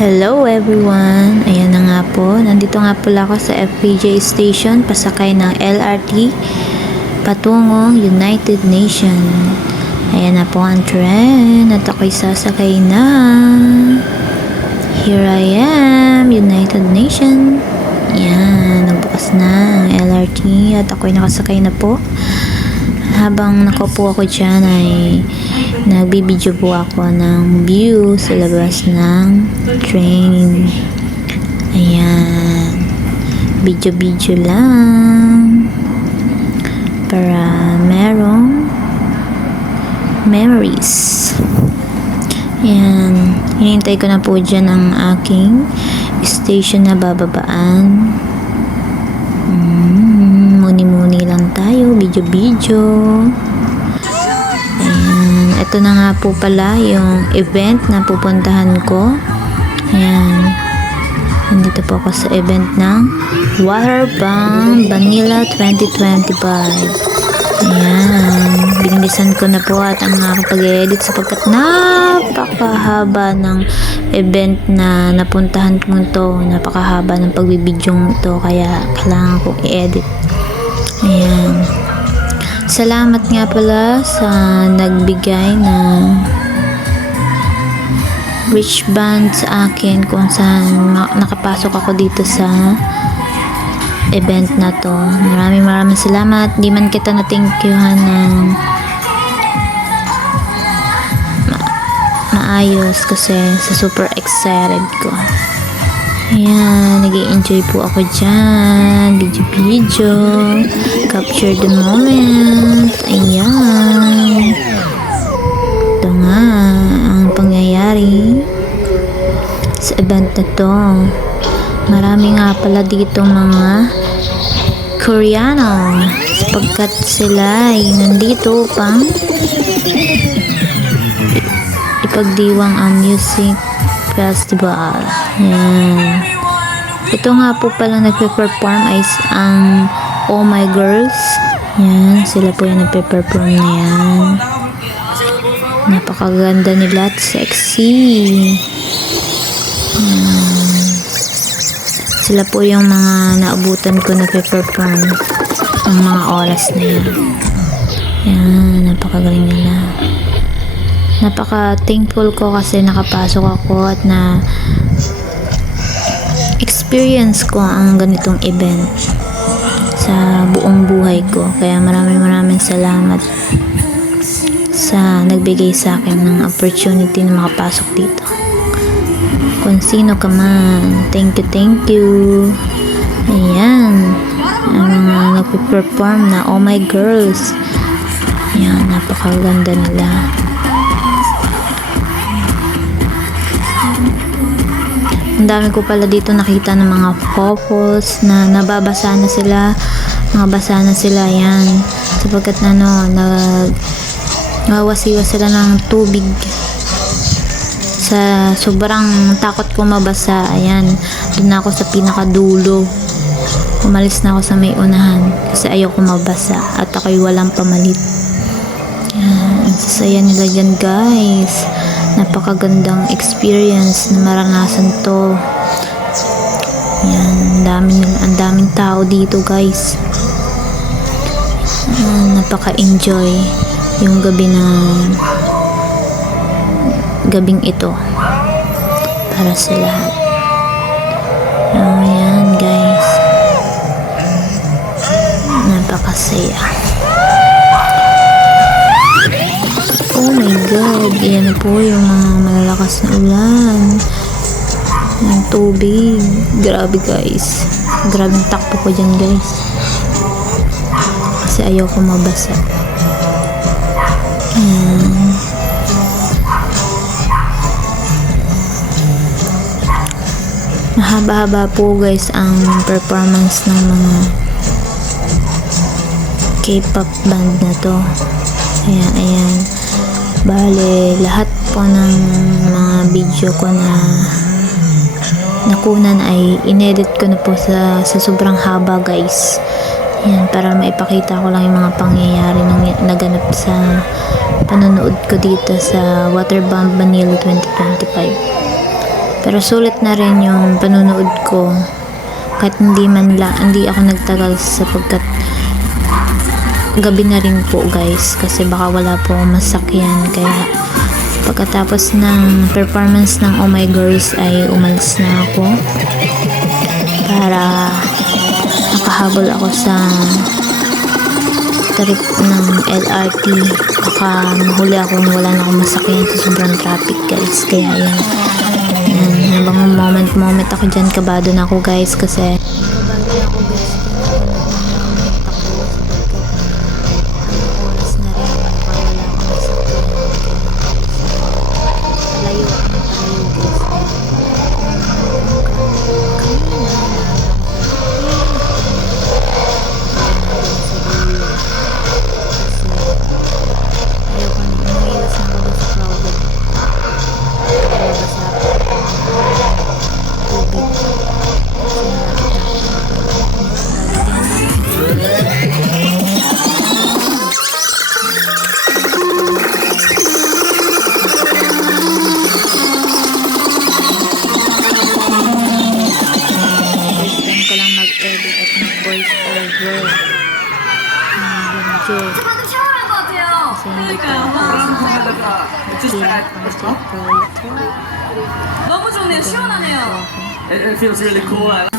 Hello everyone! Ayan na nga po, nandito nga pala ako sa FPJ Station, pasakay ng LRT patungong United Nations. Ayan na po ang train at ako'y sasakay na. Here I am, United Nations. Ayan, nagbukas na ang LRT at ako'y nakasakay na po. Habang nakaupo ako dyan ay nagbibideo po ako ng view sa labas ng train. Ayan, video lang para merong memories. Ayan, hinihintay ko na po dyan ang aking station na bababaan. Muni-muni lang tayo, video. Ayan, ito na nga po pala yung event na pupuntahan ko. Ayan, nandito po ako sa event ng Waterbomb Manila 2025. Ayan, binilisan ko na po at ang nakapag-edit sapagkat napakahaba ng event na napuntahan ko to. Napakahaba ng pagbibidyo ito, kaya kailangan kong i-edit. Ayan, salamat nga pala sa nagbigay ng rich band sa akin kung saan nakapasok ako dito sa event na to. Maraming salamat. Di man kita na-thankyuhan ng maayos kasi sa super excited ko. Ayan, nag-i-enjoy po ako dyan. Video. Capture the moment. Ayan. Ito nga ang pangyayari sa event na to. Marami nga pala dito mga Koreano sapagkat sila ay nandito upang ipagdiwang ang music festival. Ayan. Ito nga po pala nagpe-perform ay ang Oh My Girls. Ayan, sila po yung nagpe-perform na yan. Napakaganda nila at sexy. Sila po yung mga naabutan ko nagpe-perform ang mga oras na yan. Ayan, napakagaling nila. Napaka-thankful ko kasi nakapasok ako at na experience ko ang ganitong event sa buong buhay ko. Kaya maraming salamat sa nagbigay sa akin ng opportunity na makapasok dito. Kung sino ka man, thank you. Ayan, ang mga nagpe-perform na Oh My Girls. Ayan, napakaganda nila. Ang dami ko pala dito nakita ng mga couples na nababasa na sila. Basa na sila, yan. Sapagkat nawawasiwa sila ng tubig. Sa sobrang takot ko mabasa, ayan, doon na ako sa pinakadulo. Umalis na ako sa may unahan kasi ayaw ko mabasa at ako'y walang pamalit. Ayan, ang sasaya nila dyan, guys. Napakagandang experience na maranasan to. Yan, ang daming tao dito, guys. Napaka-enjoy yung gabing ito para sa lahat. Ayan, guys. Napakasaya. Oh my God, yan na po yung mga malalakas na ulan. Yung tubig. Grabe, guys. Grabing takbo ko dyan, guys. Kasi ayaw ko mabasa. Ayan. Mahaba-haba po, guys, ang performance ng mga K-pop band na to. Ayan. Bale, lahat po ng mga video ko na nakunan ay inedit ko na po sa sobrang haba, guys. Ayan, para maipakita ko lang yung mga pangyayari naganap sa panonood ko dito sa Waterbomb Manila 2025. Pero sulit na rin yung panunood ko. Kahit hindi ako nagtagal sapagkat gabi na rin po guys. Kasi baka wala po akong masakyan. Kaya pagkatapos ng performance ng Oh My Girls ay umalis na ako. Para nakahabol ako sa trip ng LRT. Baka mahuli ako wala na akong masakyan sa sobrang traffic guys. Kaya yan. Habang moment ako dyan, kabado na ako guys kasi oras na rin nakawala ako sa palayo guys. 너무 좋네요. 시원하네요. It feels really cool.